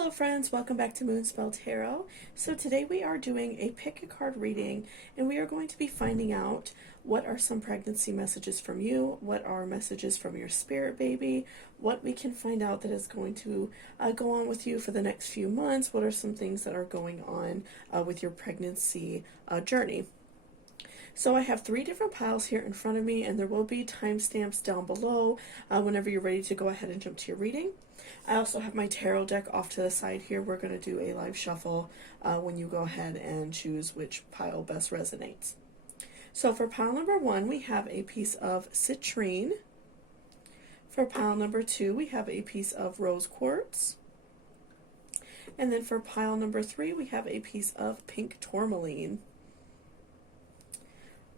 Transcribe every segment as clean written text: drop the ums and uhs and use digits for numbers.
Hello friends, welcome back to Moonspell Tarot. So today we are doing a pick a card reading, and we are going to be finding out what are some pregnancy messages from you, what are messages from your spirit baby, what we can find out that is going to go on with you for the next few months, what are some things that are going on with your pregnancy journey. So I have 3 different piles here in front of me, and there will be timestamps down below whenever you're ready to go ahead and jump to your reading. I also have my tarot deck off to the side here. We're going to do a live shuffle when you go ahead and choose which pile best resonates. So for pile number 1, we have a piece of citrine. For pile number 2, we have a piece of rose quartz. And then for pile number 3, we have a piece of pink tourmaline.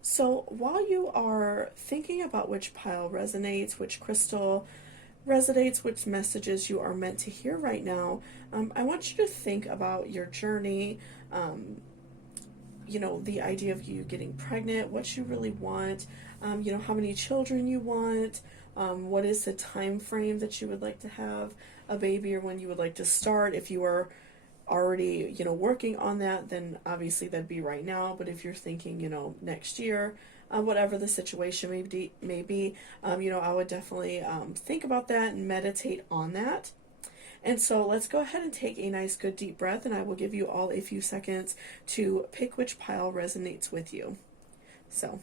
So while you are thinking about which pile resonates, which crystal resonates, which messages you are meant to hear right now, I want you to think about your journey, the idea of you getting pregnant, what you really want, how many children you want, what is the time frame that you would like to have a baby, or when you would like to start. If you are already working on that, then obviously that'd be right now. But if you're thinking next year, whatever the situation may be, I would definitely think about that and meditate on that. And so let's go ahead and take a nice good deep breath, and I will give you all a few seconds to pick which pile resonates with you. So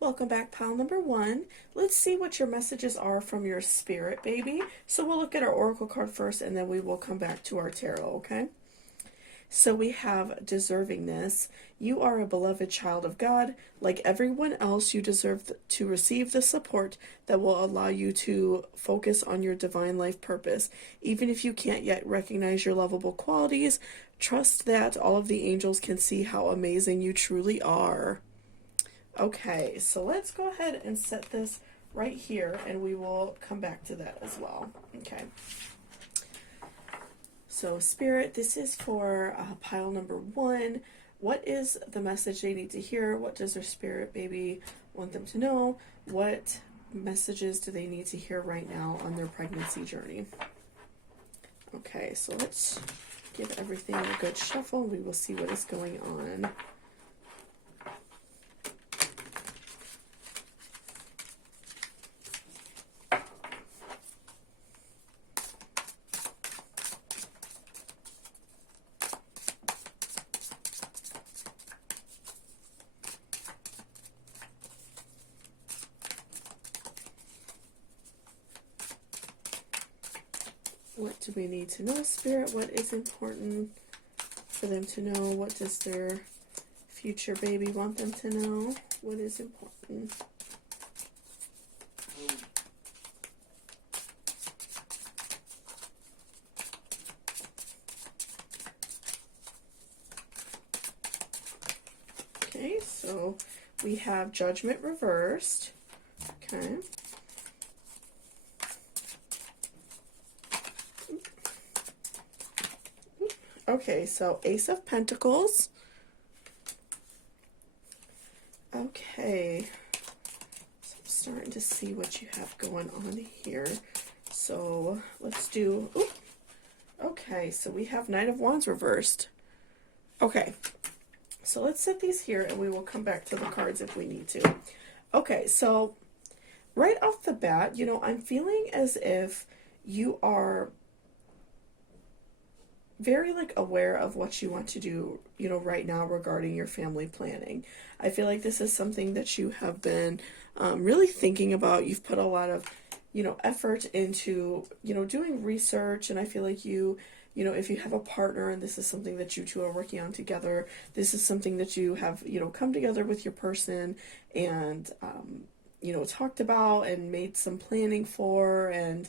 welcome back, pile number 1. Let's see what your messages are from your spirit baby. So we'll look at our oracle card first, and then we will come back to our tarot, okay? So we have deservingness. You are a beloved child of God. Like everyone else, you deserve to receive the support that will allow you to focus on your divine life purpose. Even if you can't yet recognize your lovable qualities, trust that all of the angels can see how amazing you truly are. Okay, so let's go ahead and set this right here, and we will come back to that as well. Okay. So Spirit, this is for pile number 1. What is the message they need to hear? What does their spirit baby want them to know? What messages do they need to hear right now on their pregnancy journey? Okay, so let's give everything a good shuffle. We will see what is going on. What do we need to know, Spirit? What is important for them to know? What does their future baby want them to know? What is important? Okay, so we have Judgment reversed. Okay. Okay, so Ace of Pentacles. Okay, so I'm starting to see what you have going on here. So let's do, okay, so we have Knight of Wands reversed. Okay, so let's set these here, and we will come back to the cards if we need to. Okay, so right off the bat, I'm feeling as if you are very like aware of what you want to do, right now regarding your family planning. I feel like this is something that you have been really thinking about. You've put a lot of, effort into, doing research, and I feel like if you have a partner and this is something that you two are working on together, this is something that you have, come together with your person and, talked about and made some planning for, and,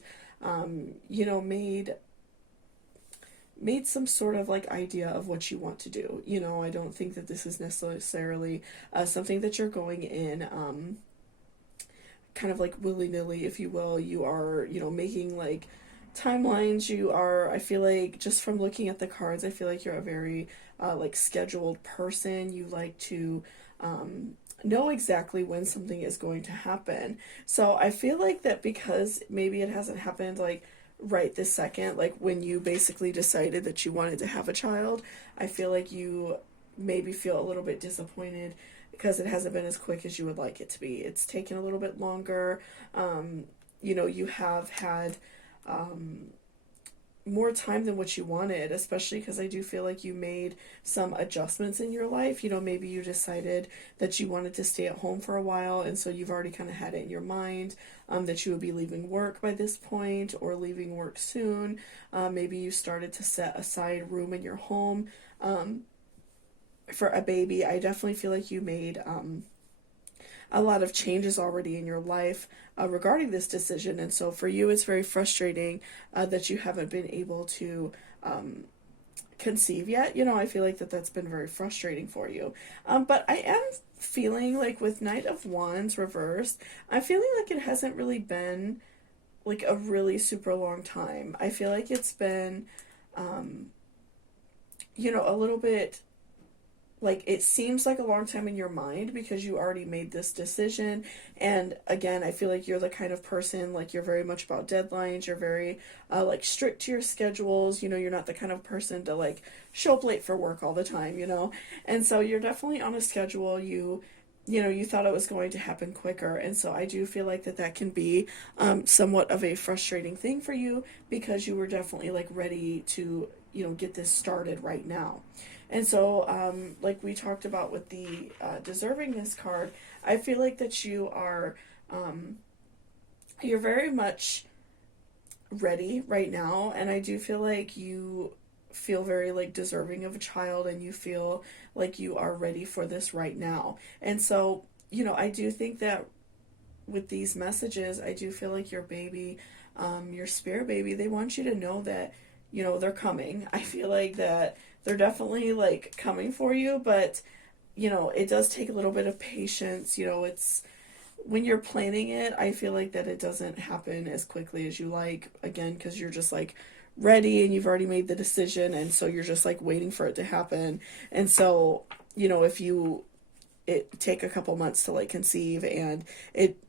made some sort of like idea of what you want to do. I don't think that this is necessarily something that you're going in kind of like willy-nilly, if you will. You are, making like timelines. You are, I feel like, just from looking at the cards, I feel like you're a very like scheduled person. You like to know exactly when something is going to happen. So I feel like that because maybe it hasn't happened like right this second, like when you basically decided that you wanted to have a child, I feel like you maybe feel a little bit disappointed because it hasn't been as quick as you would like it to be. It's taken a little bit longer. You have had more time than what you wanted, especially because I do feel like you made some adjustments in your life. Maybe you decided that you wanted to stay at home for a while, and so you've already kind of had it in your mind that you would be leaving work by this point or leaving work soon. Maybe you started to set aside room in your home for a baby. I definitely feel like you made a lot of changes already in your life regarding this decision. And so for you, it's very frustrating that you haven't been able to conceive yet. I feel like that's been very frustrating for you. But I am feeling like with Knight of Wands reversed, I'm feeling like it hasn't really been like a really super long time. I feel like it's been, a little bit, like it seems like a long time in your mind because you already made this decision. And again, I feel like you're the kind of person, like you're very much about deadlines. You're very like strict to your schedules. You're not the kind of person to like show up late for work all the time, and so you're definitely on a schedule. You thought it was going to happen quicker, and so I do feel like that can be somewhat of a frustrating thing for you because you were definitely like ready to get this started right now. And so, like we talked about with the deservingness card, I feel like that you are, you're very much ready right now, and I do feel like you feel very like deserving of a child, and you feel like you are ready for this right now. And so, I do think that with these messages, I do feel like your baby, your spirit baby, they want you to know that, they're coming. I feel like that they're definitely like coming for you, but it does take a little bit of patience. It's when you're planning it, I feel like that it doesn't happen as quickly as you like, again, because you're just like ready and you've already made the decision, and so you're just like waiting for it to happen. And so, if it take a couple months to like conceive and it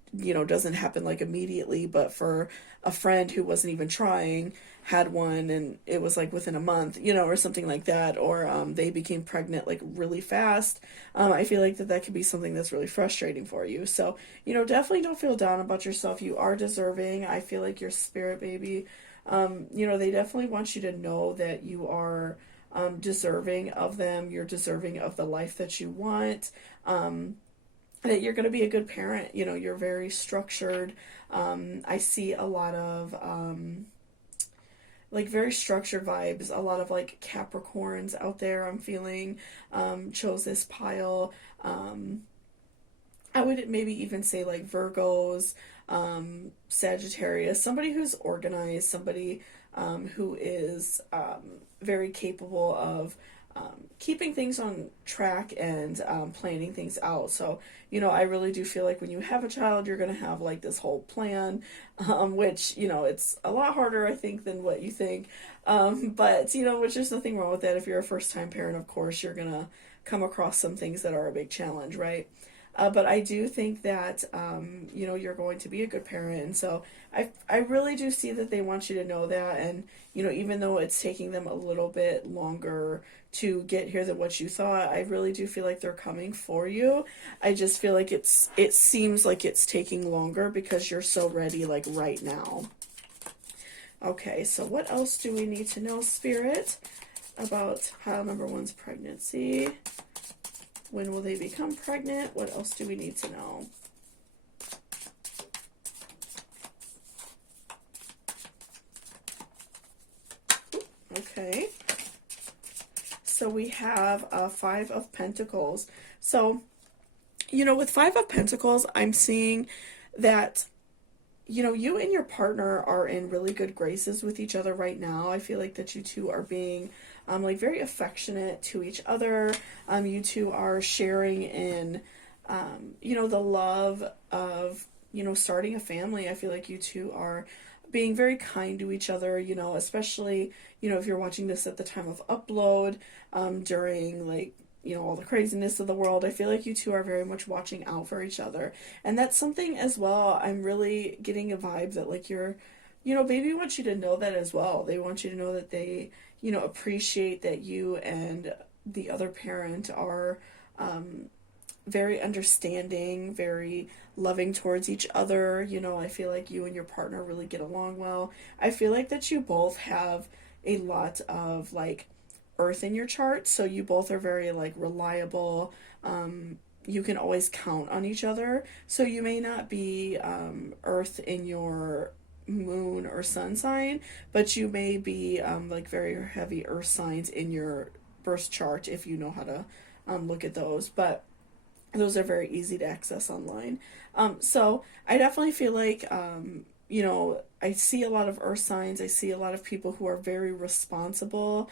doesn't happen like immediately, but for a friend who wasn't even trying had one and it was like within a month, or something like that, or they became pregnant like really fast, I feel like that could be something that's really frustrating for you. So definitely don't feel down about yourself. You are deserving. I feel like your spirit baby, they definitely want you to know that you are deserving of them. You're deserving of the life that you want. That you're going to be a good parent. You're very structured. I see a lot of like very structured vibes, a lot of like Capricorns out there I'm feeling, chose this pile. I would maybe even say like Virgos, Sagittarius, somebody who's organized, somebody who is very capable of keeping things on track and planning things out. So, I really do feel like when you have a child, you're going to have like this whole plan, which, it's a lot harder, I think, than what you think. But, which there's nothing wrong with that. If you're a first time parent, of course, you're going to come across some things that are a big challenge, right? But I do think that, you know, you're going to be a good parent. And so I really do see that they want you to know that. And, you know, even though it's taking them a little bit longer to get here than what you thought, I really do feel like they're coming for you. I just feel like it seems like it's taking longer because you're so ready, like right now. Okay, so what else do we need to know, Spirit, about pile number one's pregnancy? When will they become pregnant? What else do we need to know? Okay. So we have Five of Pentacles. So, you know, with Five of Pentacles, I'm seeing that, you know, you and your partner are in really good graces with each other right now. I feel like that you two are being like very affectionate to each other. You two are sharing in, you know, the love of, you know, starting a family. I feel like you two are being very kind to each other, you know, especially, you know, if you're watching this at the time of upload, during like, you know, all the craziness of the world. I feel like you two are very much watching out for each other. And that's something as well. I'm really getting a vibe that like you know, baby wants you to know that as well. They want you to know that they, you know, appreciate that you and the other parent are very understanding, very loving towards each other. You know, I feel like you and your partner really get along well. I feel like that you both have a lot of like earth in your chart, so you both are very like reliable. You can always count on each other. So you may not be earth in your moon or sun sign, but you may be like very heavy earth signs in your birth chart if you know how to look at those. But those are very easy to access online. So I definitely feel like, you know, I see a lot of earth signs. I see a lot of people who are very responsible,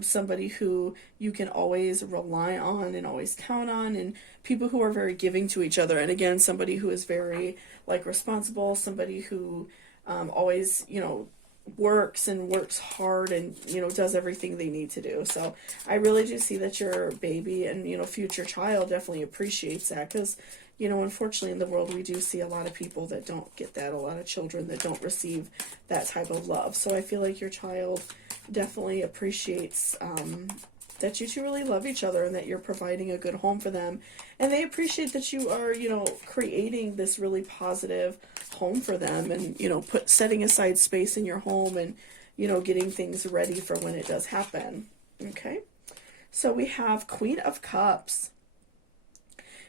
somebody who you can always rely on and always count on, and people who are very giving to each other. And again, somebody who is very like responsible, somebody who always, you know, works and works hard and, you know, does everything they need to do. So I really do see that your baby and, you know, future child definitely appreciates that, because, you know, unfortunately in the world we do see a lot of people that don't get that, a lot of children that don't receive that type of love. So I feel like your child definitely appreciates that you two really love each other and that you're providing a good home for them. And they appreciate that you are, you know, creating this really positive home for them, and, you know, setting aside space in your home, and, you know, getting things ready for when it does happen. Okay. So we have Queen of Cups.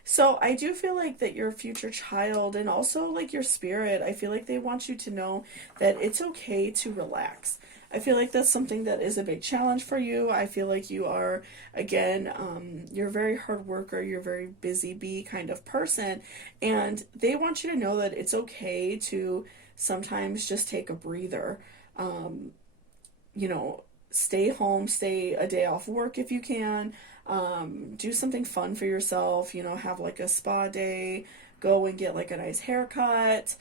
So I do feel like that your future child and also like your spirit, I feel like they want you to know that it's okay to relax. I feel like that's something that is a big challenge for you. I feel like you are, again, you're a very hard worker, you're a very busy bee kind of person, and they want you to know that it's okay to sometimes just take a breather. You know, stay home, stay a day off work if you can, do something fun for yourself, you know, have like a spa day, go and get like a nice haircut,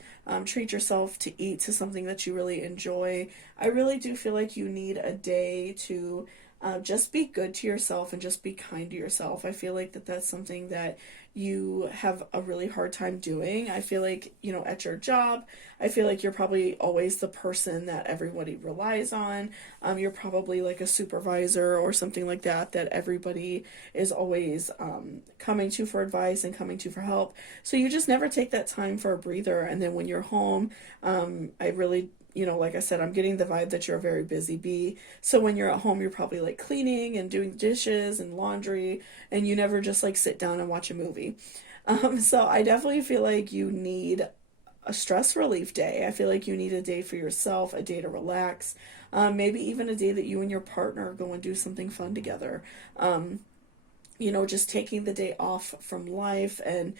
treat yourself to eat to something that you really enjoy. I really do feel like you need a day to just be good to yourself and just be kind to yourself. I feel like that's something that you have a really hard time doing. I feel like, you know, at your job, I feel like you're probably always the person that everybody relies on. You're probably like a supervisor or something like that, that everybody is always coming to for advice and coming to for help. So you just never take that time for a breather. And then when you're home, I really, you know, like I said, I'm getting the vibe that you're a very busy bee. So when you're at home, you're probably like cleaning and doing dishes and laundry, and you never just like sit down and watch a movie. So I definitely feel like you need a stress relief day. I feel like you need a day for yourself, a day to relax, maybe even a day that you and your partner go and do something fun together. You know, just taking the day off from life and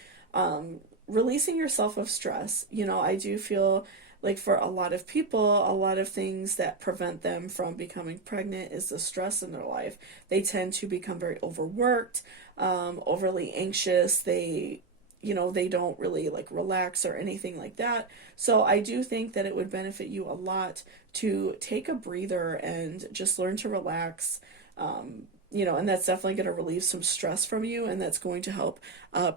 releasing yourself of stress. You know, I do feel like for a lot of people, a lot of things that prevent them from becoming pregnant is the stress in their life. They tend to become very overworked, overly anxious. They, you know, they don't really like relax or anything like that. So I do think that it would benefit you a lot to take a breather and just learn to relax. and that's definitely going to relieve some stress from you, and that's going to help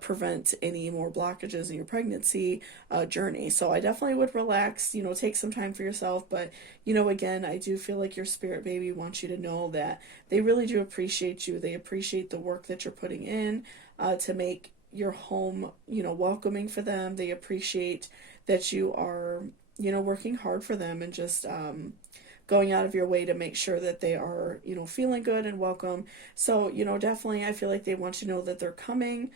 prevent any more blockages in your pregnancy journey. So I definitely would relax, take some time for yourself. But, again, I do feel like your spirit baby wants you to know that they really do appreciate you. They appreciate the work that you're putting in to make your home, welcoming for them. They appreciate that you are, working hard for them and just going out of your way to make sure that they are, feeling good and welcome. So, definitely I feel like they want you to know that they're coming.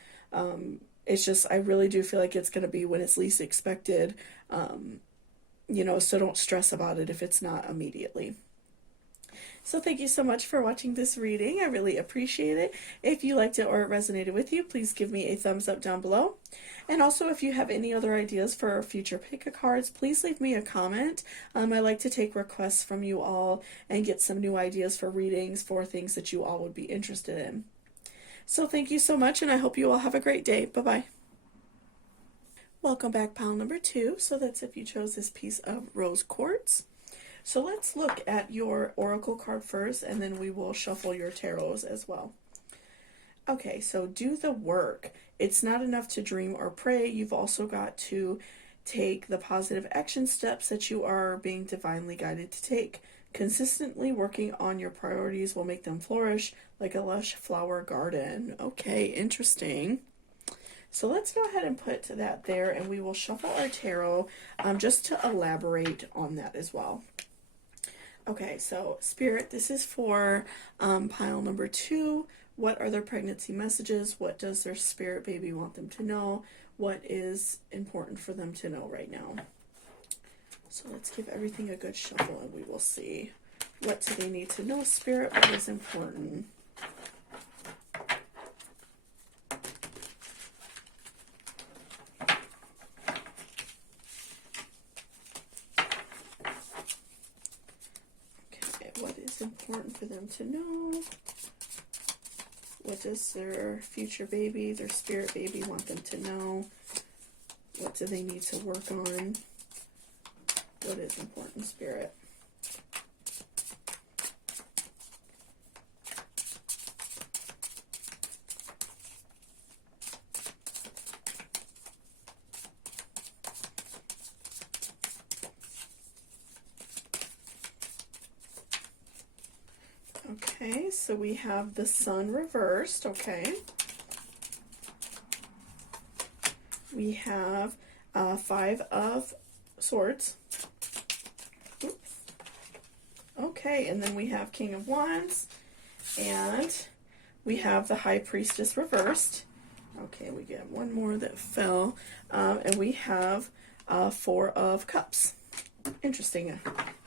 It's just, I really do feel like it's going to be when it's least expected, so don't stress about it if it's not immediately. So thank you so much for watching this reading. I really appreciate it. If you liked it or it resonated with you, please give me a thumbs up down below. And also, if you have any other ideas for future pick-a-cards, please leave me a comment. I like to take requests from you all and get some new ideas for readings for things that you all would be interested in. So thank you so much, and I hope you all have a great day. Bye-bye. Welcome back, pile number 2. So that's if you chose this piece of rose quartz. So let's look at your oracle card first, and then we will shuffle your tarots as well. Okay, so do the work. It's not enough to dream or pray. You've also got to take the positive action steps that you are being divinely guided to take. Consistently working on your priorities will make them flourish like a lush flower garden. Okay, interesting. So let's go ahead and put that there, and we will shuffle our tarot just to elaborate on that as well. Okay, so Spirit, this is for pile number 2. What are their pregnancy messages? What does their spirit baby want them to know? What is important for them to know right now? So let's give everything a good shuffle, and we will see. What do they need to know, Spirit? What is important? Okay, what is important for them to know? What does their future baby, their spirit baby, want them to know? What do they need to work on? What is important, Spirit? Okay, so we have the Sun reversed, okay. We have 5 of Swords. Oops. Okay, and then we have King of Wands, and we have the High Priestess reversed. Okay, we get one more that fell, and we have 4 of Cups. Interesting.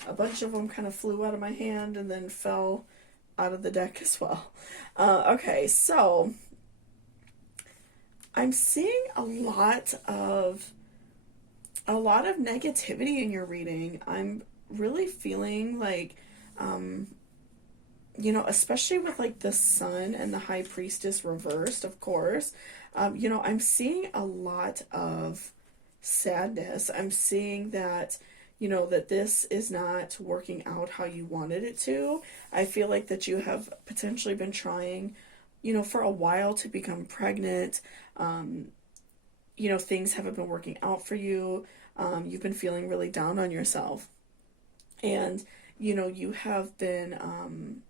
A bunch of them kind of flew out of my hand and then fell out of the deck as well. Okay, so I'm seeing a lot of negativity in your reading. I'm really feeling like, especially with like the Sun and the High Priestess reversed, of course, I'm seeing a lot of sadness. I'm seeing that, that this is not working out how you wanted it to. I feel like that you have potentially been trying, for a while to become pregnant. Things haven't been working out for you. You've been feeling really down on yourself. And, you have been,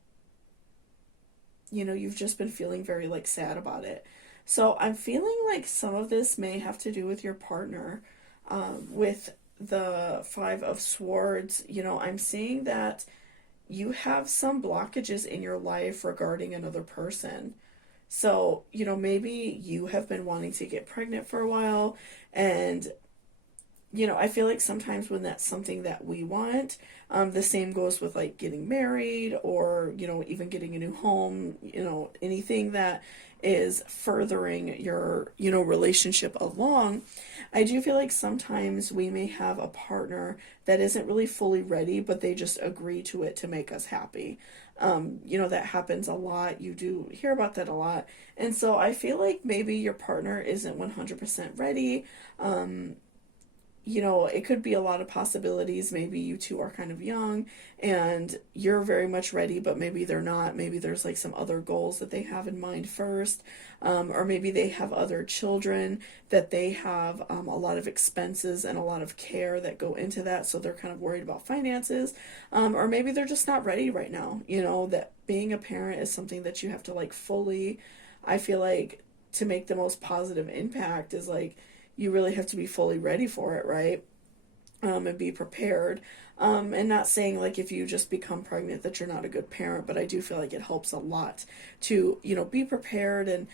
you've just been feeling very, like, sad about it. So I'm feeling like some of this may have to do with your partner, with the 5 of Swords. I'm seeing that you have some blockages in your life regarding another person. So, maybe you have been wanting to get pregnant for a while, and, I feel like sometimes when that's something that we want, the same goes with like getting married or, even getting a new home, anything that is furthering your, relationship along. I do feel like sometimes we may have a partner that isn't really fully ready, but they just agree to it to make us happy. That happens a lot. You do hear about that a lot. And so I feel like maybe your partner isn't 100% ready. it could be a lot of possibilities. Maybe you two are kind of young and you're very much ready, but maybe they're not. Maybe there's like some other goals that they have in mind first. Or maybe they have other children that they have a lot of expenses and a lot of care that go into that. So they're kind of worried about finances. Or maybe they're just not ready right now. That being a parent is something that you have to like fully, I feel like, to make the most positive impact is like, you really have to be fully ready for it, right? And be prepared. And not saying like if you just become pregnant that you're not a good parent, but I do feel like it helps a lot to, be prepared and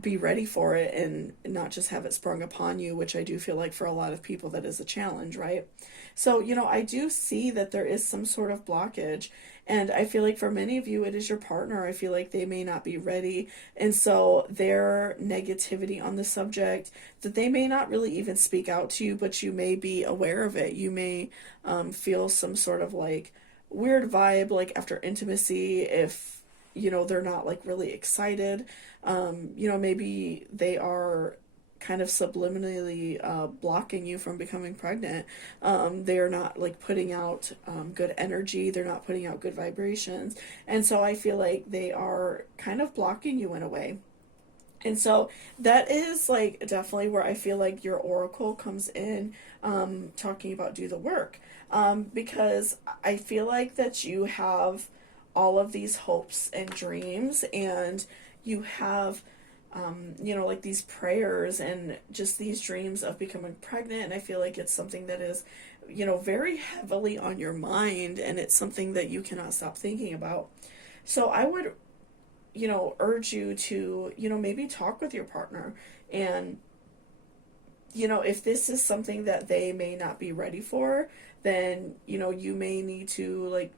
be ready for it and not just have it sprung upon you, which I do feel like for a lot of people that is a challenge, right? So, I do see that there is some sort of blockage. And I feel like for many of you, it is your partner. I feel like they may not be ready. And so their negativity on the subject, that they may not really even speak out to you, but you may be aware of it. You may feel some sort of like weird vibe, like after intimacy, if, they're not like really excited. Maybe they are kind of subliminally blocking you from becoming pregnant. They are not like putting out good energy. They're not putting out good vibrations. And so I feel like they are kind of blocking you in a way. And so that is like definitely where I feel like your oracle comes in, talking about do the work. Because I feel like that you have all of these hopes and dreams, and you have like these prayers and just these dreams of becoming pregnant. And I feel like it's something that is, very heavily on your mind, and it's something that you cannot stop thinking about. So I would, urge you to, maybe talk with your partner. And, if this is something that they may not be ready for, then, you may need to like,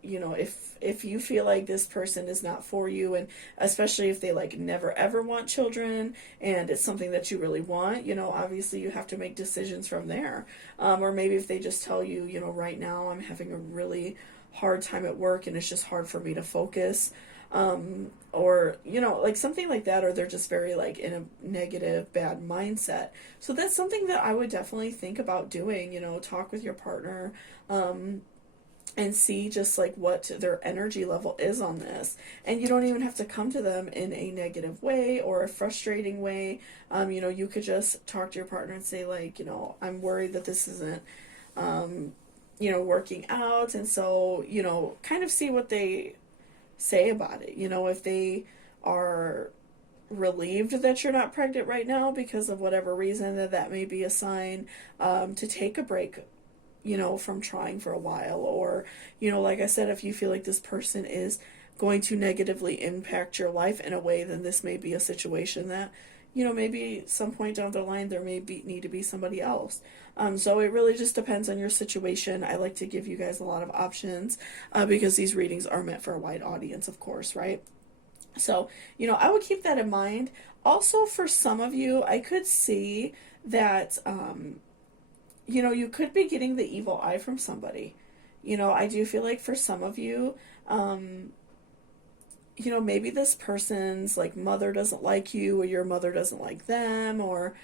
if you feel like this person is not for you, and especially if they like never ever want children and it's something that you really want, obviously you have to make decisions from there. Or maybe if they just tell you, right now I'm having a really hard time at work and it's just hard for me to focus, or like something like that, or they're just very like in a negative bad mindset. So that's something that I would definitely think about doing. Talk with your partner, and see just like what their energy level is on this. And you don't even have to come to them in a negative way or a frustrating way. You could just talk to your partner and say like, I'm worried that this isn't, working out. And so, kind of see what they say about it. If they are relieved that you're not pregnant right now because of whatever reason, that may be a sign to take a break, from trying for a while. Or, like I said, if you feel like this person is going to negatively impact your life in a way, then this may be a situation that, maybe some point down the line there may need to be somebody else. So it really just depends on your situation. I like to give you guys a lot of options because these readings are meant for a wide audience, of course, right? So, I would keep that in mind. Also, for some of you, I could see that, you could be getting the evil eye from somebody. I do feel like for some of you, maybe this person's like mother doesn't like you, or your mother doesn't like them, or,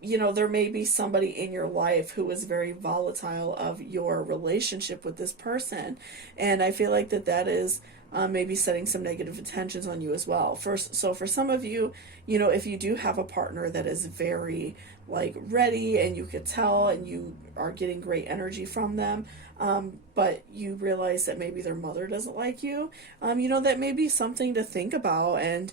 there may be somebody in your life who is very volatile of your relationship with this person. And I feel like that is maybe setting some negative intentions on you as well. So for some of you, if you do have a partner that is very like ready, and you could tell, and you are getting great energy from them, but you realize that maybe their mother doesn't like you, that may be something to think about. And,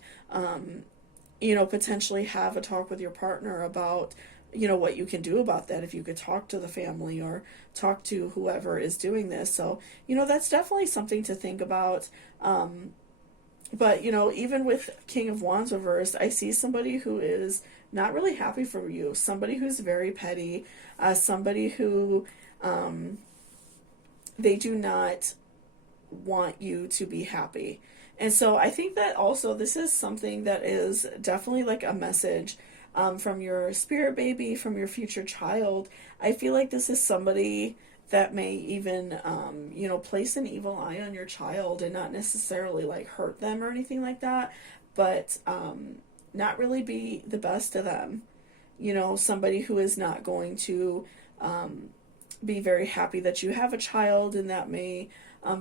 potentially have a talk with your partner about, what you can do about that, if you could talk to the family or talk to whoever is doing this. So, that's definitely something to think about. But, even with King of Wands reversed, I see somebody who is not really happy for you, somebody who's very petty, somebody who they do not want you to be happy. And so I think that also this is something that is definitely like a message from your spirit baby, from your future child. I feel like this is somebody that may even, place an evil eye on your child, and not necessarily like hurt them or anything like that, but not really be the best to them. you know, somebody who is not going to be very happy that you have a child, and that may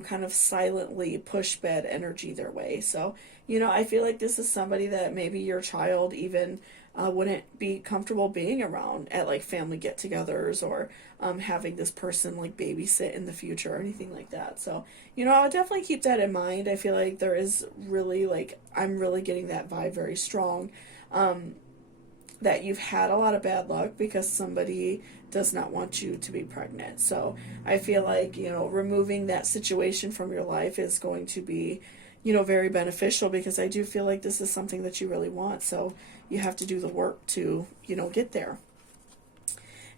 kind of silently push bad energy their way. So, you know, I feel like this is somebody that maybe your child even wouldn't be comfortable being around at like family get-togethers, or having this person like babysit in the future or anything like that. So, you know, I would definitely keep that in mind. I feel like there is really like, I'm really getting that vibe very strong. That you've had a lot of bad luck because somebody does not want you to be pregnant. So I feel like, you know, removing that situation from your life is going to be, you know, very beneficial, because I do feel like this is something that you really want. So you have to do the work to, you know, get there.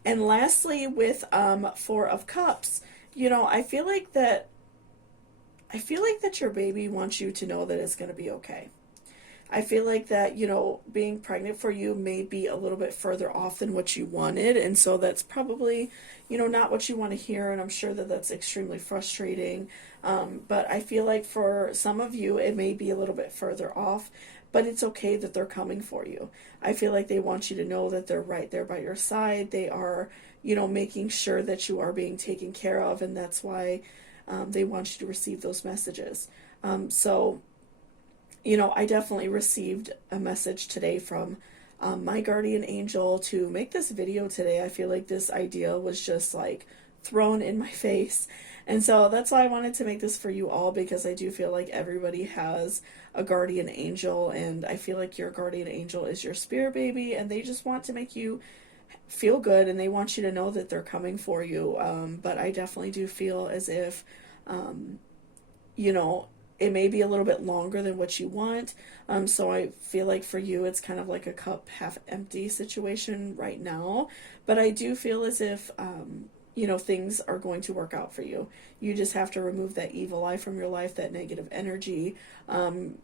And lastly, with Four of Cups, you know, I feel like that your baby wants you to know that it's going to be okay. I feel like that, you know, being pregnant for you may be a little bit further off than what you wanted. And so that's probably, you know, not what you want to hear. And I'm sure that that's extremely frustrating. But I feel like for some of you, it may be a little bit further off. But it's okay that they're coming for you. I feel like they want you to know that they're right there by your side. They are, you know, making sure that you are being taken care of. And that's why they want you to receive those messages. So, you know, I definitely received a message today from my guardian angel to make this video today. I feel like this idea was just like thrown in my face. And so that's why I wanted to make this for you all, because I do feel like everybody has a guardian angel, and I feel like your guardian angel is your spirit baby, and they just want to make you feel good, and they want you to know that they're coming for you. But I definitely do feel as if, you know, it may be a little bit longer than what you want. So I feel like for you, it's kind of like a cup half empty situation right now. But I do feel as if, you know, things are going to work out for you. You just have to remove that evil eye from your life, that negative energy,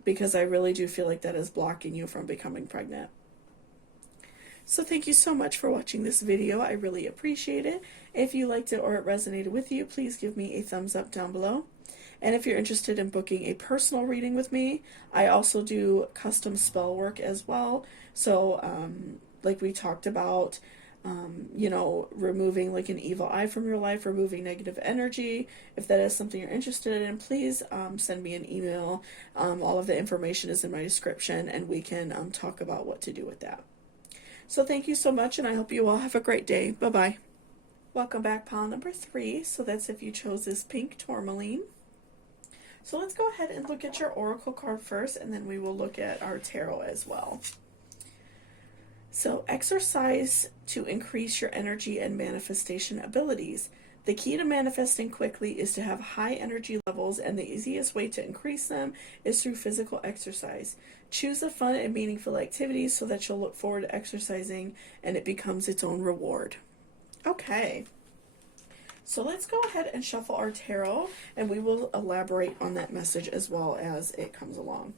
because I really do feel like that is blocking you from becoming pregnant. So thank you so much for watching this video. I really appreciate it. If you liked it or it resonated with you, please give me a thumbs up down below. And if you're interested in booking a personal reading with me, I also do custom spell work as well. So, like we talked about, you know, removing like an evil eye from your life, removing negative energy. If that is something you're interested in, please send me an email. All of the information is in my description, and we can talk about what to do with that. So thank you so much, and I hope you all have a great day. Bye-bye. Welcome back, pile number 3. So that's if you chose this pink tourmaline. So let's go ahead and look at your oracle card first, and then we will look at our tarot as well. So exercise to increase your energy and manifestation abilities. The key to manifesting quickly is to have high energy levels, and the easiest way to increase them is through physical exercise. Choose a fun and meaningful activity so that you'll look forward to exercising and it becomes its own reward. Okay. So let's go ahead and shuffle our tarot, and we will elaborate on that message as well as it comes along.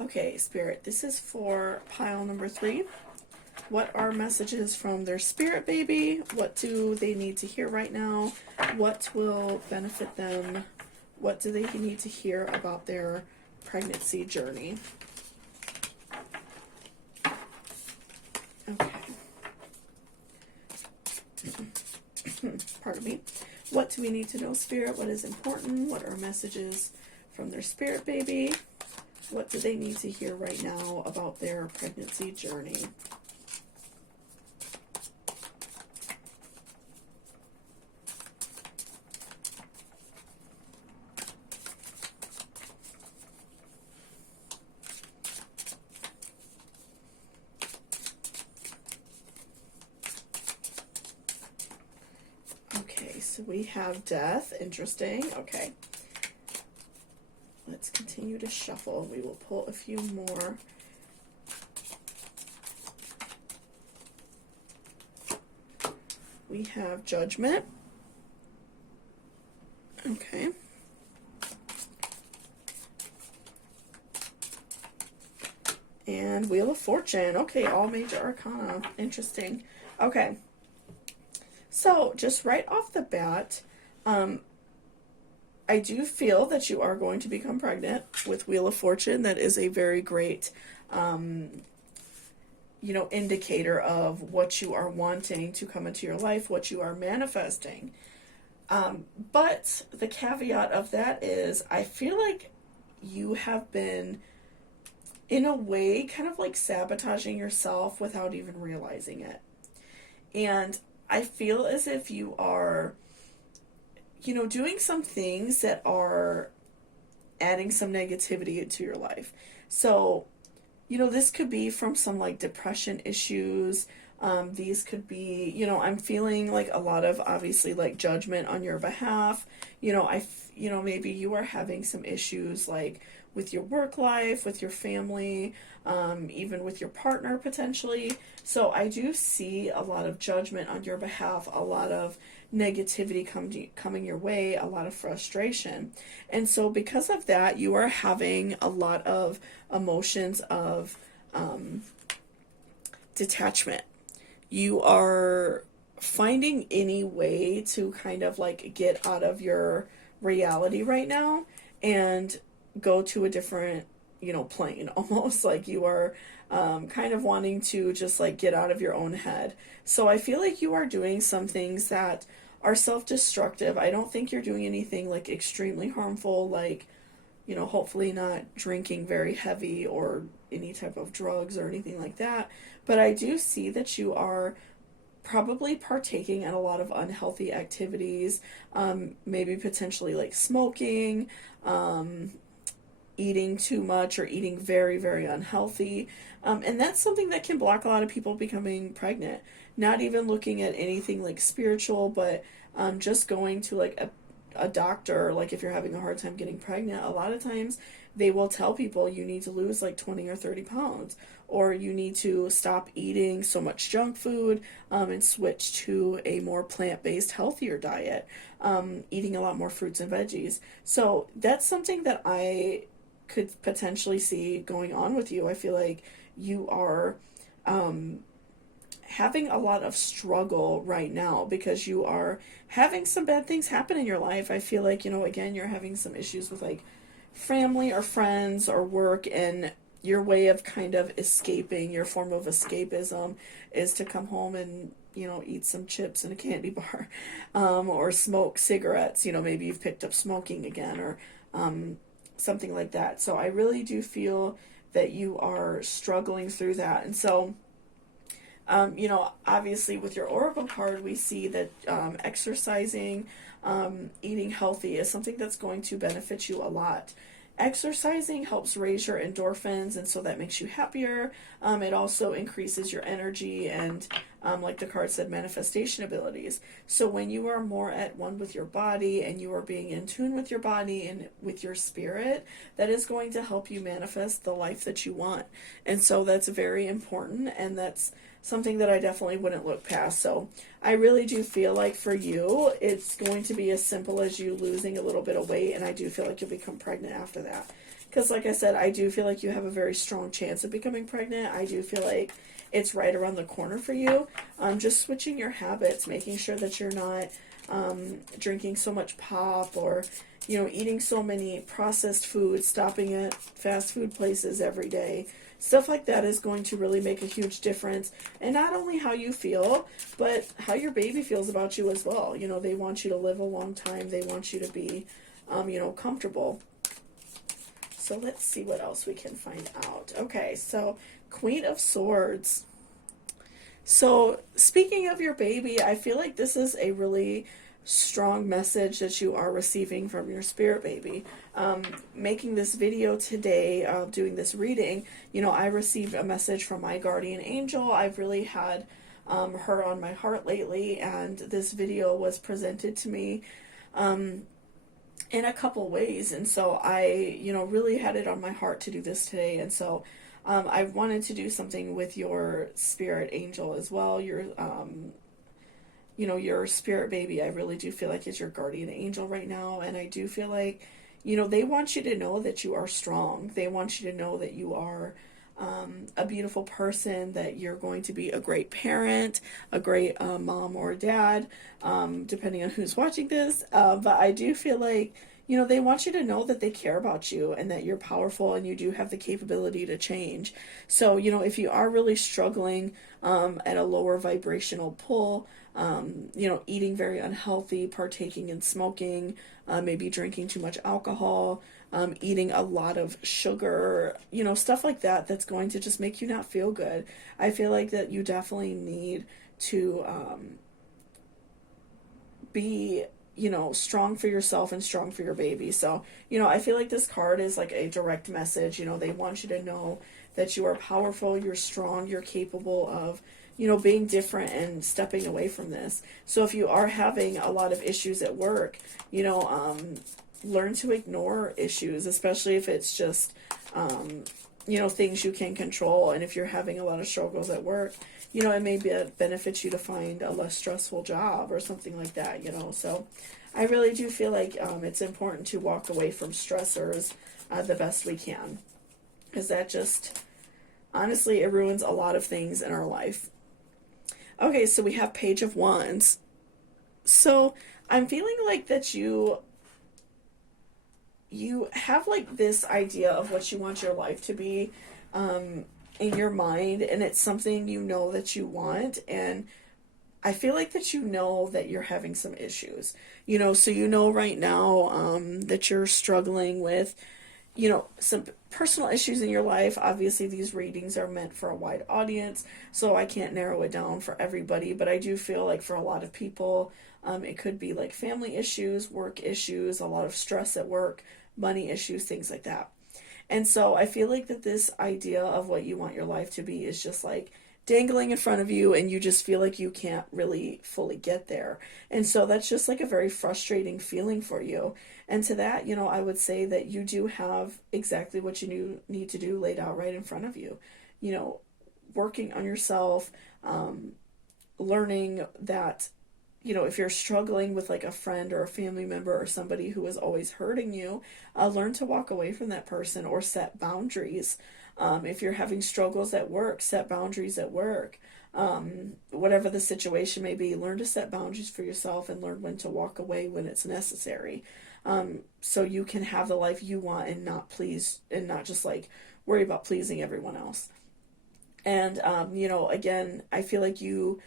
Okay, Spirit, this is for pile number 3. What are messages from their spirit baby? What do they need to hear right now? What will benefit them? What do they need to hear about their pregnancy journey? Okay. Pardon me. What do we need to know, Spirit? What is important? What are messages from their spirit baby? What do they need to hear right now about their pregnancy journey? So we have death. Interesting. Okay. Let's continue to shuffle. We will pull a few more. We have judgment. Okay. And Wheel of Fortune. Okay, all major arcana. Interesting. Okay. So, just right off the bat, I do feel that you are going to become pregnant with Wheel of Fortune. That is a very great indicator of what you are wanting to come into your life, what you are manifesting. But the caveat of that is, I feel like you have been, in a way, kind of like sabotaging yourself without even realizing it. And I feel as if you are, doing some things that are adding some negativity into your life. So, this could be from some like depression issues. These could be, I'm feeling like a lot of obviously like judgment on your behalf. Maybe you are having some issues like with your work life, with your family, even with your partner potentially. So I do see a lot of judgment on your behalf, a lot of negativity coming your way, a lot of frustration. And so because of that, you are having a lot of emotions of detachment. You are finding any way to kind of like get out of your reality right now and go to a different, plane, almost like you are kind of wanting to just like get out of your own head. So I feel like you are doing some things that are self-destructive. I don't think you're doing anything like extremely harmful, like, hopefully not drinking very heavy or any type of drugs or anything like that. But I do see that you are probably partaking in a lot of unhealthy activities, maybe potentially like smoking, eating too much or eating very, very unhealthy. And that's something that can block a lot of people becoming pregnant. Not even looking at anything like spiritual, but just going to like a doctor, like if you're having a hard time getting pregnant, a lot of times they will tell people you need to lose like 20 or 30 pounds, or you need to stop eating so much junk food and switch to a more plant-based, healthier diet, eating a lot more fruits and veggies. So that's something that I could potentially see going on with you. I feel like you are having a lot of struggle right now because you are having some bad things happen in your life. I feel like, again, you're having some issues with like family or friends or work, and your way of kind of escaping, your form of escapism is to come home and, eat some chips and a candy bar, or smoke cigarettes. Maybe you've picked up smoking again, or something like that. So I really do feel that you are struggling through that. And so, obviously with your oracle card, we see that exercising, eating healthy is something that's going to benefit you a lot. Exercising helps raise your endorphins, and so that makes you happier. It also increases your energy and, like the card said, manifestation abilities. So when you are more at one with your body and you are being in tune with your body and with your spirit, that is going to help you manifest the life that you want. And so that's very important, and that's something that I definitely wouldn't look past. So I really do feel like for you, it's going to be as simple as you losing a little bit of weight, and I do feel like you'll become pregnant after that. Because like I said, I do feel like you have a very strong chance of becoming pregnant. I do feel like it's right around the corner for you. Just switching your habits, making sure that you're not drinking so much pop or, eating so many processed foods, stopping at fast food places every day. Stuff like that is going to really make a huge difference. And not only how you feel, but how your baby feels about you as well. They want you to live a long time. They want you to be, comfortable. So let's see what else we can find out. Okay, so Queen of Swords. So speaking of your baby, I feel like this is a really strong message that you are receiving from your spirit baby. Making this video today, doing this reading, I received a message from my guardian angel. I've really had her on my heart lately, and this video was presented to me in a couple ways, and so I, really had it on my heart to do this today. And so I wanted to do something with your spirit angel as well. Your spirit baby, I really do feel like is your guardian angel right now. And I do feel like, they want you to know that you are strong. They want you to know that you are a beautiful person, that you're going to be a great parent, a great mom or dad, depending on who's watching this. But I do feel like, you know, they want you to know that they care about you and that you're powerful and you do have the capability to change. So, you know, if you are really struggling at a lower vibrational pull, you know, eating very unhealthy, partaking in smoking, maybe drinking too much alcohol, eating a lot of sugar, you know, stuff like that, that's going to just make you not feel good. I feel like that you definitely need to be, you know, strong for yourself and strong for your baby. So, you know, I feel like this card is like a direct message. You know, they want you to know that you are powerful, you're strong, you're capable of, you know, being different and stepping away from this. So if you are having a lot of issues at work, you know, learn to ignore issues, especially if it's just, you know, things you can control. And if you're having a lot of struggles at work, you know, it may benefit you to find a less stressful job or something like that, you know. So I really do feel like it's important to walk away from stressors the best we can, because that just, honestly, it ruins a lot of things in our life. Okay, so we have Page of Wands. So I'm feeling like that you have like this idea of what you want your life to be in your mind, and it's something you know that you want, and I feel like that you know that you're having some issues, you know, so you know right now that you're struggling with, you know, some personal issues in your life. Obviously, these readings are meant for a wide audience, so I can't narrow it down for everybody, but I do feel like for a lot of people, it could be like family issues, work issues, a lot of stress at work, money issues, things like that. And so I feel like that this idea of what you want your life to be is just like dangling in front of you, and you just feel like you can't really fully get there. And so that's just like a very frustrating feeling for you. And to that, you know, I would say that you do have exactly what you need to do laid out right in front of you. You know, working on yourself, learning that, you know, if you're struggling with like a friend or a family member or somebody who is always hurting you, learn to walk away from that person or set boundaries. If you're having struggles at work, set boundaries at work. Whatever the situation may be, learn to set boundaries for yourself and learn when to walk away when it's necessary. So you can have the life you want and not just like worry about pleasing everyone else. And, you know, again, I feel like you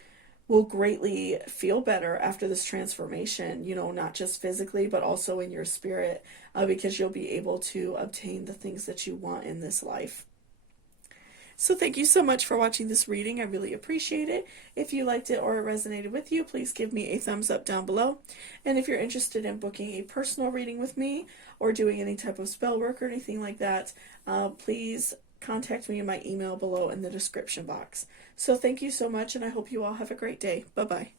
will greatly feel better after this transformation, you know, not just physically, but also in your spirit, because you'll be able to obtain the things that you want in this life. So thank you so much for watching this reading. I really appreciate it. If you liked it or it resonated with you, please give me a thumbs up down below. And if you're interested in booking a personal reading with me or doing any type of spell work or anything like that, please contact me in my email below in the description box. So thank you so much, and I hope you all have a great day. Bye-bye.